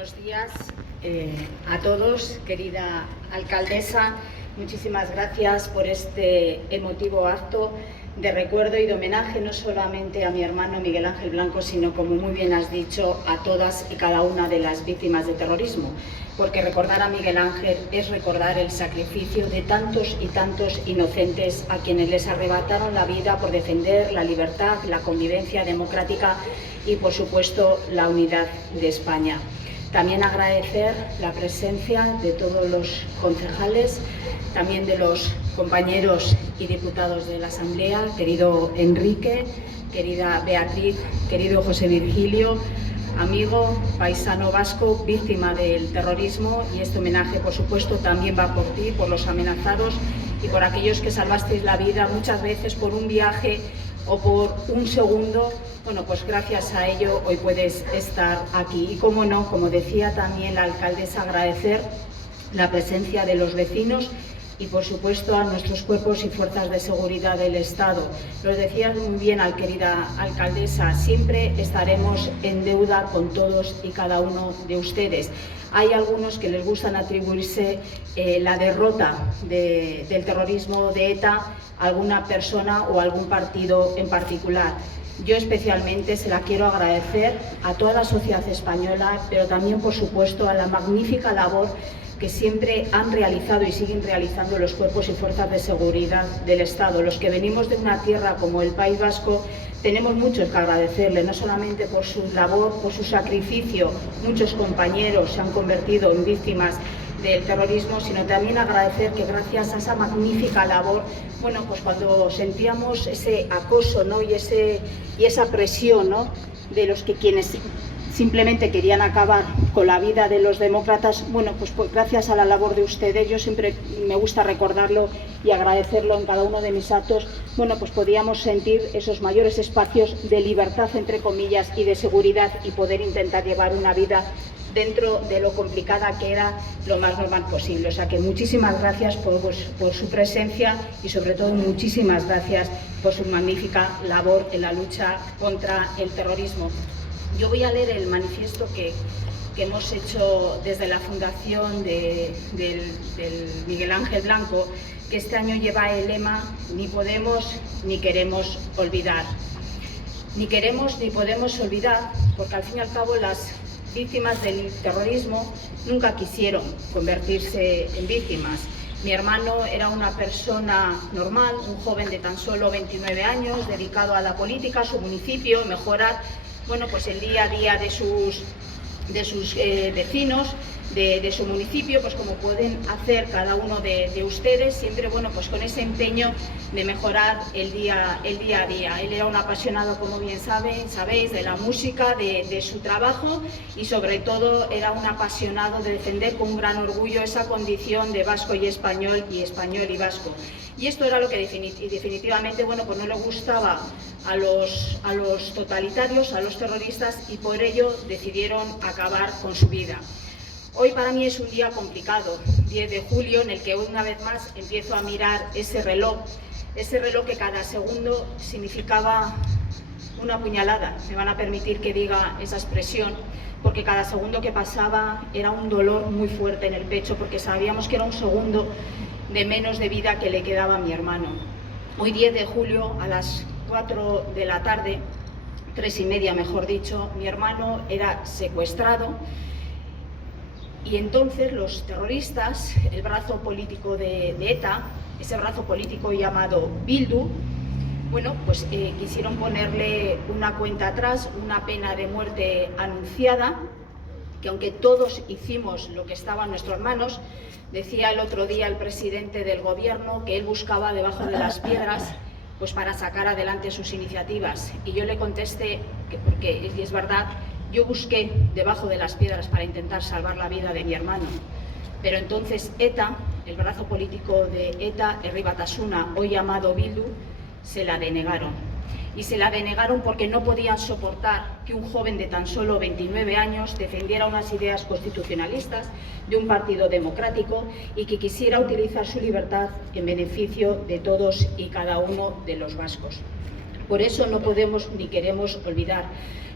buenos días a todos, querida alcaldesa. Muchísimas gracias por este emotivo acto de recuerdo y de homenaje no solamente a mi hermano Miguel Ángel Blanco, sino, como muy bien has dicho, a todas y cada una de las víctimas de terrorismo. Porque recordar a Miguel Ángel es recordar el sacrificio de tantos y tantos inocentes a quienes les arrebataron la vida por defender la libertad, la convivencia democrática y, por supuesto, la unidad de España. También agradecer la presencia de todos los concejales, también de los compañeros y diputados de la Asamblea, querido Enrique, querida Beatriz, querido José Virgilio, amigo, paisano vasco, víctima del terrorismo, y este homenaje, por supuesto, también va por ti, por los amenazados y por aquellos que salvasteis la vida muchas veces por un viaje o por un segundo. Bueno, pues gracias a ello hoy puedes estar aquí. Y cómo no, como decía también la alcaldesa, agradecer la presencia de los vecinos y, por supuesto, a nuestros cuerpos y fuerzas de seguridad del Estado. Lo decías muy bien, querida alcaldesa, siempre estaremos en deuda con todos y cada uno de ustedes. Hay algunos que les gustan atribuirse la derrota del terrorismo de ETA a alguna persona o a algún partido en particular. Yo especialmente se la quiero agradecer a toda la sociedad española, pero también, por supuesto, a la magnífica labor que siempre han realizado y siguen realizando los cuerpos y fuerzas de seguridad del Estado. Los que venimos de una tierra como el País Vasco tenemos mucho que agradecerle, no solamente por su labor, por su sacrificio. Muchos compañeros se han convertido en víctimas del terrorismo, sino también agradecer que gracias a esa magnífica labor, bueno, pues cuando sentíamos ese acoso, ¿no?, y esa presión, ¿no?, de los que quienes simplemente querían acabar con la vida de los demócratas, bueno, pues gracias a la labor de ustedes, yo siempre me gusta recordarlo y agradecerlo en cada uno de mis actos, bueno, pues podíamos sentir esos mayores espacios de libertad, entre comillas, y de seguridad, y poder intentar llevar una vida dentro de lo complicada que era lo más normal posible. O sea que muchísimas gracias por su presencia y, sobre todo, muchísimas gracias por su magnífica labor en la lucha contra el terrorismo. Yo voy a leer el manifiesto que hemos hecho desde la Fundación del Miguel Ángel Blanco, que este año lleva el lema "Ni podemos ni queremos olvidar". Ni queremos ni podemos olvidar, porque al fin y al cabo las víctimas del terrorismo nunca quisieron convertirse en víctimas. Mi hermano era una persona normal, un joven de tan solo 29 años, dedicado a la política, a su municipio, mejorar, bueno, pues el día a día de sus vecinos, de su municipio, pues como pueden hacer cada uno de ustedes, siempre, bueno, pues con ese empeño de mejorar el día a día. Él era un apasionado, como bien sabéis, de la música, de su trabajo, y sobre todo era un apasionado de defender con un gran orgullo esa condición de vasco y español y vasco. Y esto era lo que definitivamente, bueno, pues no le gustaba a los totalitarios, a los terroristas, y por ello decidieron acabar con su vida. Hoy para mí es un día complicado, 10 de julio, en el que una vez más empiezo a mirar ese reloj que cada segundo significaba una puñalada. Me van a permitir que diga esa expresión, porque cada segundo que pasaba era un dolor muy fuerte en el pecho, porque sabíamos que era un segundo de menos de vida que le quedaba a mi hermano. Hoy 10 de julio a las 4 de la tarde, 3:30 mejor dicho, mi hermano era secuestrado. Y entonces los terroristas, el brazo político de ETA, ese brazo político llamado Bildu, bueno, pues quisieron ponerle una cuenta atrás, una pena de muerte anunciada, que aunque todos hicimos lo que estaba en nuestras manos, decía el otro día el presidente del gobierno que él buscaba debajo de las piedras pues para sacar adelante sus iniciativas. Y yo le contesté que, porque y es verdad, yo busqué debajo de las piedras para intentar salvar la vida de mi hermano. Pero entonces ETA, el brazo político de ETA, Herri Batasuna, hoy llamado Bildu, se la denegaron. Y se la denegaron porque no podían soportar que un joven de tan solo 29 años defendiera unas ideas constitucionalistas de un partido democrático y que quisiera utilizar su libertad en beneficio de todos y cada uno de los vascos. Por eso no podemos ni queremos olvidar.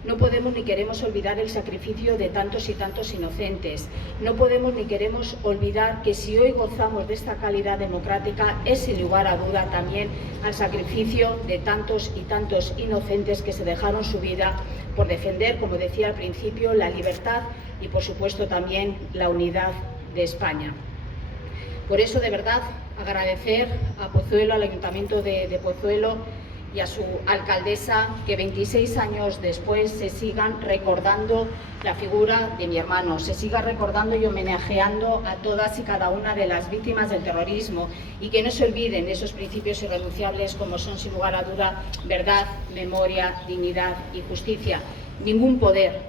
No podemos ni queremos olvidar el sacrificio de tantos y tantos inocentes. No podemos ni queremos olvidar que si hoy gozamos de esta calidad democrática es sin lugar a duda también al sacrificio de tantos y tantos inocentes que se dejaron su vida por defender, como decía al principio, la libertad y por supuesto también la unidad de España. Por eso, de verdad, agradecer a Pozuelo, al Ayuntamiento de Pozuelo y a su alcaldesa que 26 años después se sigan recordando la figura de mi hermano, se siga recordando y homenajeando a todas y cada una de las víctimas del terrorismo y que no se olviden esos principios irrenunciables como son, sin lugar a duda, verdad, memoria, dignidad y justicia. Ningún poder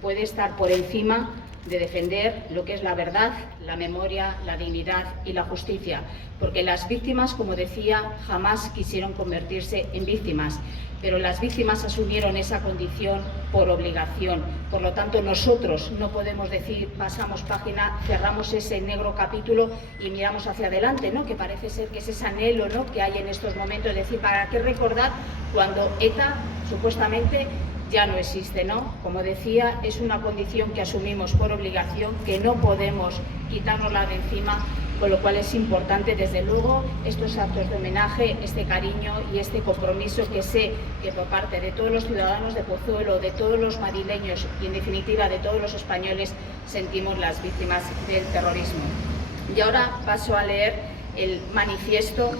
puede estar por encima de defender lo que es la verdad, la memoria, la dignidad y la justicia, porque las víctimas, como decía, jamás quisieron convertirse en víctimas, pero las víctimas asumieron esa condición por obligación. Por lo tanto, nosotros no podemos decir pasamos página, cerramos ese negro capítulo y miramos hacia adelante, ¿no? Que parece ser que es ese anhelo, ¿no?, que hay en estos momentos, es decir, ¿para qué recordar cuando ETA supuestamente ya no existe, ¿no? Como decía, es una condición que asumimos por obligación, que no podemos quitárnosla de encima, con lo cual es importante, desde luego, estos actos de homenaje, este cariño y este compromiso que sé que por parte de todos los ciudadanos de Pozuelo, de todos los madrileños y, en definitiva, de todos los españoles, sentimos las víctimas del terrorismo. Y ahora paso a leer el manifiesto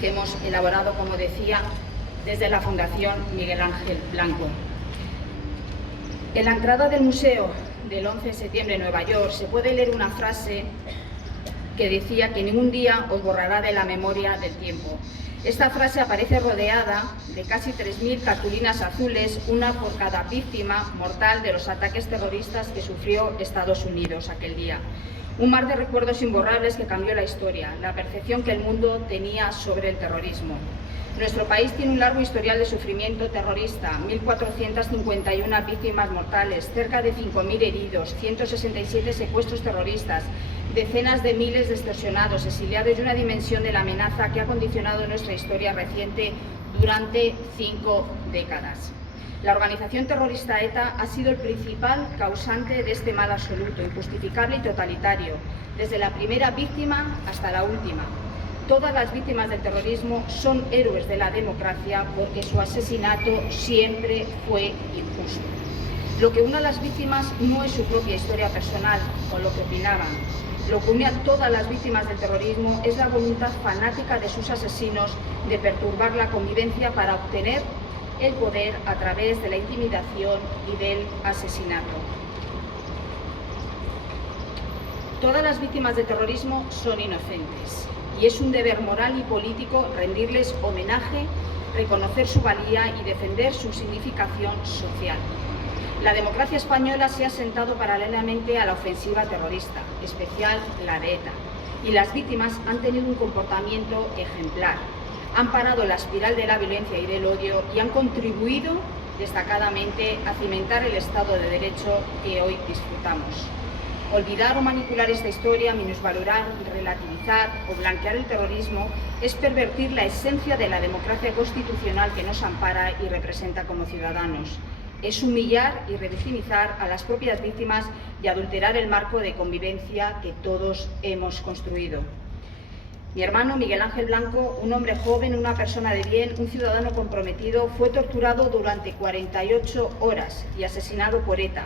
que hemos elaborado, como decía, desde la Fundación Miguel Ángel Blanco. En la entrada del museo del 11 de septiembre en Nueva York se puede leer una frase que decía que ningún día os borrará de la memoria del tiempo. Esta frase aparece rodeada de casi 3.000 cartulinas azules, una por cada víctima mortal de los ataques terroristas que sufrió Estados Unidos aquel día. Un mar de recuerdos imborrables que cambió la historia, la percepción que el mundo tenía sobre el terrorismo. Nuestro país tiene un largo historial de sufrimiento terrorista, 1.451 víctimas mortales, cerca de 5.000 heridos, 167 secuestros terroristas, decenas de miles de extorsionados, exiliados y una dimensión de la amenaza que ha condicionado nuestra historia reciente durante 5 décadas. La organización terrorista ETA ha sido el principal causante de este mal absoluto, injustificable y totalitario, desde la primera víctima hasta la última. Todas las víctimas del terrorismo son héroes de la democracia porque su asesinato siempre fue injusto. Lo que une a las víctimas no es su propia historia personal o lo que opinaban. Lo que une a todas las víctimas del terrorismo es la voluntad fanática de sus asesinos de perturbar la convivencia para obtener el poder a través de la intimidación y del asesinato. Todas las víctimas del terrorismo son inocentes y es un deber moral y político rendirles homenaje, reconocer su valía y defender su significación social. La democracia española se ha sentado paralelamente a la ofensiva terrorista, especial la de ETA, y las víctimas han tenido un comportamiento ejemplar. Han parado la espiral de la violencia y del odio y han contribuido destacadamente a cimentar el Estado de Derecho que hoy disfrutamos. Olvidar o manipular esta historia, minusvalorar, relativizar o blanquear el terrorismo es pervertir la esencia de la democracia constitucional que nos ampara y representa como ciudadanos. Es humillar y revictimizar a las propias víctimas y adulterar el marco de convivencia que todos hemos construido. Mi hermano Miguel Ángel Blanco, un hombre joven, una persona de bien, un ciudadano comprometido, fue torturado durante 48 horas y asesinado por ETA,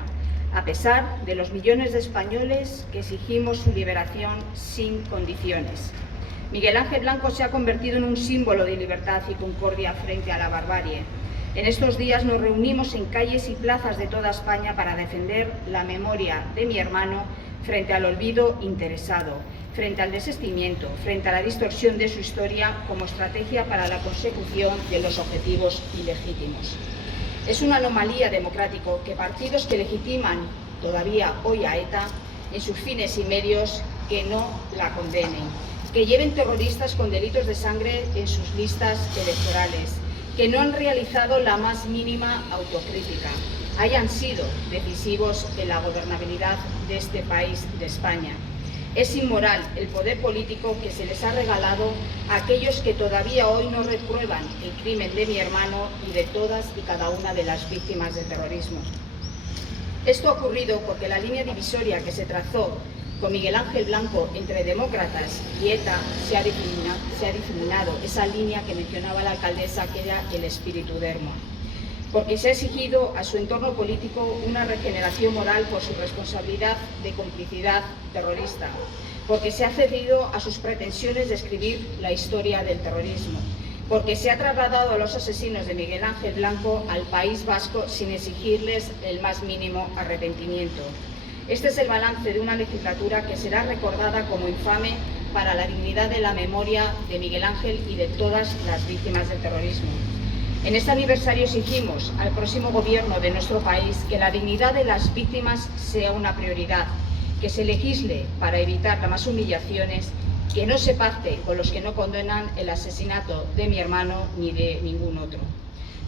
a pesar de los millones de españoles que exigimos su liberación sin condiciones. Miguel Ángel Blanco se ha convertido en un símbolo de libertad y concordia frente a la barbarie. En estos días nos reunimos en calles y plazas de toda España para defender la memoria de mi hermano frente al olvido interesado, frente al desistimiento, frente a la distorsión de su historia como estrategia para la consecución de los objetivos ilegítimos. Es una anomalía democrática que partidos que legitiman todavía hoy a ETA en sus fines y medios que no la condenen, que lleven terroristas con delitos de sangre en sus listas electorales, que no han realizado la más mínima autocrítica, hayan sido decisivos en la gobernabilidad de este país, de España. Es inmoral el poder político que se les ha regalado a aquellos que todavía hoy no reprueban el crimen de mi hermano y de todas y cada una de las víctimas del terrorismo. Esto ha ocurrido porque la línea divisoria que se trazó con Miguel Ángel Blanco entre demócratas y ETA se ha difuminado, esa línea que mencionaba la alcaldesa, que era el espíritu d'Erma, porque se ha exigido a su entorno político una regeneración moral por su responsabilidad de complicidad terrorista, porque se ha cedido a sus pretensiones de escribir la historia del terrorismo, porque se ha trasladado a los asesinos de Miguel Ángel Blanco al País Vasco sin exigirles el más mínimo arrepentimiento. Este es el balance de una legislatura que será recordada como infame para la dignidad de la memoria de Miguel Ángel y de todas las víctimas del terrorismo. En este aniversario exigimos al próximo gobierno de nuestro país que la dignidad de las víctimas sea una prioridad, que se legisle para evitar más humillaciones, que no se pacte con los que no condenan el asesinato de mi hermano ni de ningún otro.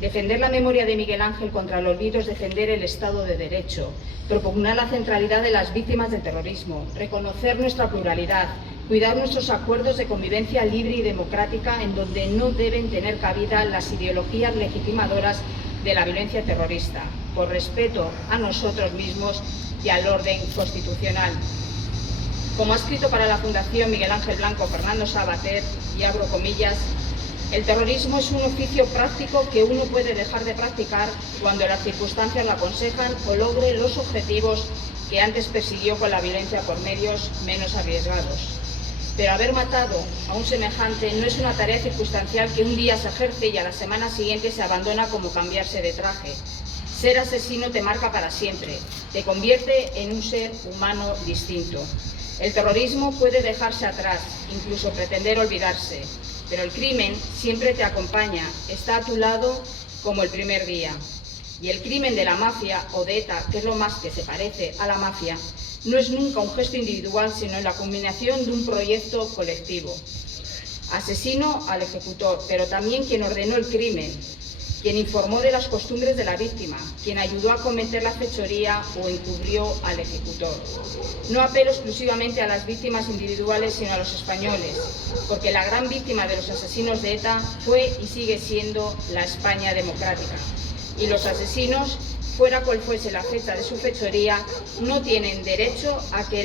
Defender la memoria de Miguel Ángel contra el olvido es defender el Estado de Derecho, propugnar la centralidad de las víctimas del terrorismo, reconocer nuestra pluralidad, cuidar nuestros acuerdos de convivencia libre y democrática en donde no deben tener cabida las ideologías legitimadoras de la violencia terrorista, por respeto a nosotros mismos y al orden constitucional. Como ha escrito para la Fundación Miguel Ángel Blanco Fernando Savater, y abro comillas, el terrorismo es un oficio práctico que uno puede dejar de practicar cuando las circunstancias lo aconsejan o logre los objetivos que antes persiguió con la violencia por medios menos arriesgados. Pero haber matado a un semejante no es una tarea circunstancial que un día se ejerce y a la semana siguiente se abandona como cambiarse de traje. Ser asesino te marca para siempre, te convierte en un ser humano distinto. El terrorismo puede dejarse atrás, incluso pretender olvidarse, pero el crimen siempre te acompaña, está a tu lado como el primer día. Y el crimen de la mafia o de ETA, que es lo más que se parece a la mafia, no es nunca un gesto individual, sino la culminación de un proyecto colectivo. Asesino al ejecutor, pero también quien ordenó el crimen, quien informó de las costumbres de la víctima, quien ayudó a cometer la fechoría o encubrió al ejecutor. No apelo exclusivamente a las víctimas individuales, sino a los españoles, porque la gran víctima de los asesinos de ETA fue y sigue siendo la España democrática. Y los asesinos, fuera cual fuese la fecha de su fechoría, no tienen derecho a querer